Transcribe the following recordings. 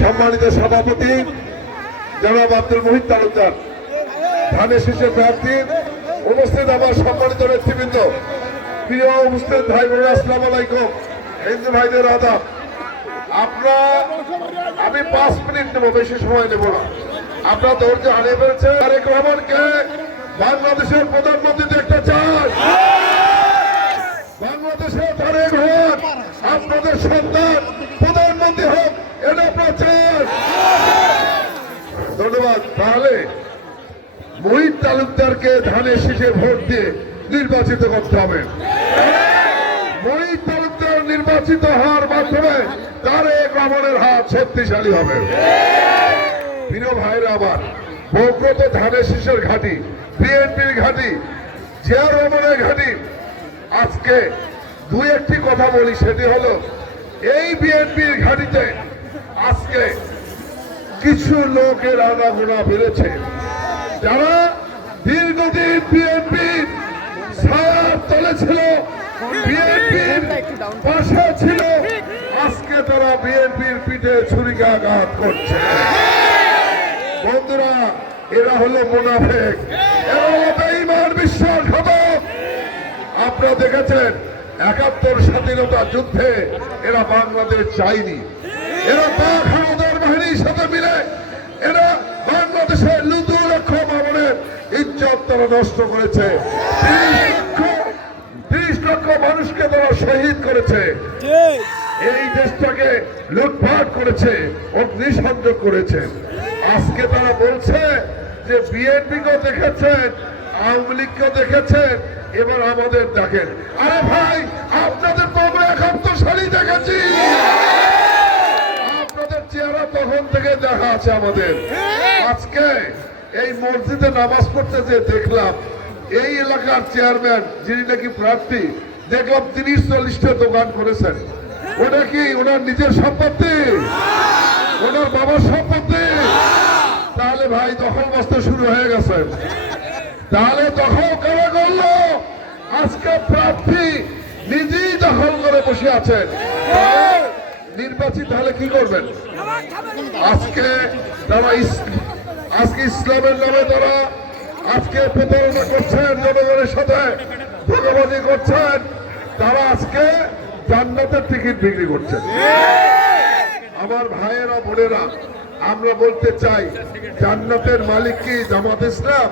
সম্মানিত সভাপতি, জনাব আব্দুল মোহিত তালুকদার। ধানের শীষের প্রার্থী উপস্থিত আমার সম্মানিত নেতৃবৃন্দ। প্রিয় উপস্থিত ভাই বোনেরা আসসালাম আলাইকুম। হিন্দু ভাইদের আদাব। আপনারা, আমি পাঁচ মিনিট নেব, বেশি সময় নেব না। আপনার ধৈর্য হারিয়ে ফেলছে তারেক রহমানকে বাংলাদেশের প্রধানমন্ত্রী দেখতে চাই। বাংলাদেশে তারেক হোক, আপনাদের সন্তান, প্রধানমন্ত্রী হোক, এটা প্রচার ধন্যবাদ। তাহলে মহিত তালুকদারকে ধানের শীষে ভোট দিয়ে নির্বাচিত করতে হবে। মহিত তালুকদার নির্বাচিত হওয়ার মাধ্যমে তারেক রহমানের হাত শক্তিশালী হবে। প্রিয় ভাইরা আবার বৌকত ধানের শীষের ঘাটি, বিএনপির ঘাটি জিয়া রহমানের ঘাটি। আজকে দুই একটি কথা বলি, সেটি হলো, এই বিএনপির ঘাটিতে আজকে কিছু লোকের আনাগোনা বেড়েছে। যারা দীর্ঘদিন বিএনপির ছায়ার তলে ছিল, বিএনপির পাশে ছিল, আজকে তারা বিএনপির পিঠে ছুরিকা ছুরিকাঘাত করছে। বন্ধুরা এরা হলো মুনাফেক। এরা হলো বেঈমান বিশ্বাসঘাতক আপনারা দেখেছেন একাত্তর স্বাধীনতা যুদ্ধে এরা বাংলাদেশ চাইনি এরা পাক হানাদার বাহিনীর সাথে মিলে এরা বাংলাদেশের লুতু লক্ষ মামনের ইজ্জত তারা নষ্ট করেছে। তিরিশ লক্ষ মানুষকে তারা শহীদ করেছে। এই দেশটাকে লুটপাট করেছে অগ্নিসংযোগ করেছে। আজকে তারা বলছে যে বিএনপি কেও দেখেছেন, আওয়ামী লীগকেও দেখেছেন, এবার আমাদের দেখেন। আরে ভাই, আপনাদের তো আমরা একাত্তর সালই দেখেছি। আপনাদের চেহারা তখন থেকে দেখা আছে আমাদের। আজকে এই মসজিদে নামাজ পড়তে যে দেখলাম, এই এলাকার চেয়ারম্যান, যিনি নাকি প্রার্থী, দেখলাম তিরিশ চল্লিশটা দোকান করেছেন। ওটা কি ওনার নিজের সম্পত্তি? ওনার তাহলে ভাই দখল বস্ত শুরু হয়ে গেছে। তাহলে দখল করে করল? আজকে প্রার্থী নিজেই দখল করে বসে আছেন নির্বাচিত হলে কি করবেন? আজকে তারা আজকে ইসলামের নামে তারা আজকে প্রতারণা করছেন, জনগণের সাথে ভোগাবাজি করছেন। তারা আজকে জান্নাতের টিকিট বিক্রি করছেন। আমার ভাইয়েরা, বোনেরা আমরা বলতে চাই, জান্নাতের মালিক কি জামাত ইসলাম?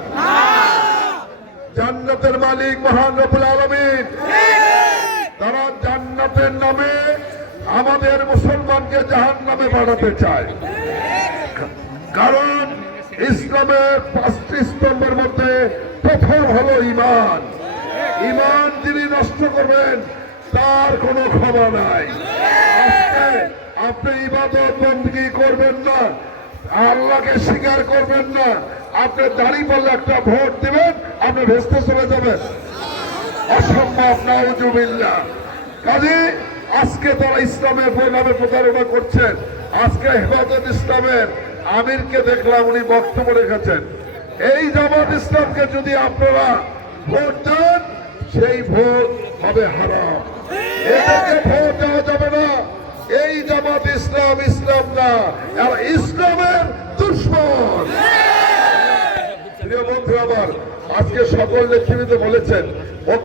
জান্নাতের মালিক মহান রবুল আলমিন। তারা জান্নাতের নামে আমাদের মুসলমানকে জাহান নামে বাড়াতে চায়। কারণ ইসলামের পাঁচটি স্তম্ভের মধ্যে প্রথম হলো ইমান ইমান যিনি নষ্ট করবেন, তার কোনো ক্ষমা নাই। আপনি ইবাদত বন্দী করবেন না, আল্লাহকে স্বীকার করবেন না, আপনি দাঁড়িয়ে বললে একটা ভোট দেবেন, আপনি ভেস্তে চলে যাবেন। অসম্ভব নাউজুবিল্লা কাজে, আজকে তারা ইসলামের নামে প্রতারণা করছেন, আজকে হেফাজত ইসলামের আমিরকে দেখলাম উনি বক্তব্য রেখেছেন। এই জামাত ইসলামকে যদি আপনারা ভোট দেন, সেই ভোট হবে হারাম। এদেরকে ভোট দেওয়া যাবে না। এই জামাত ইসলাম ইসলাম না ইসলামের দুশ্মন। প্রিয় বন্ধু আমার আজকে সকল নেতৃবৃন্দ বলেছেন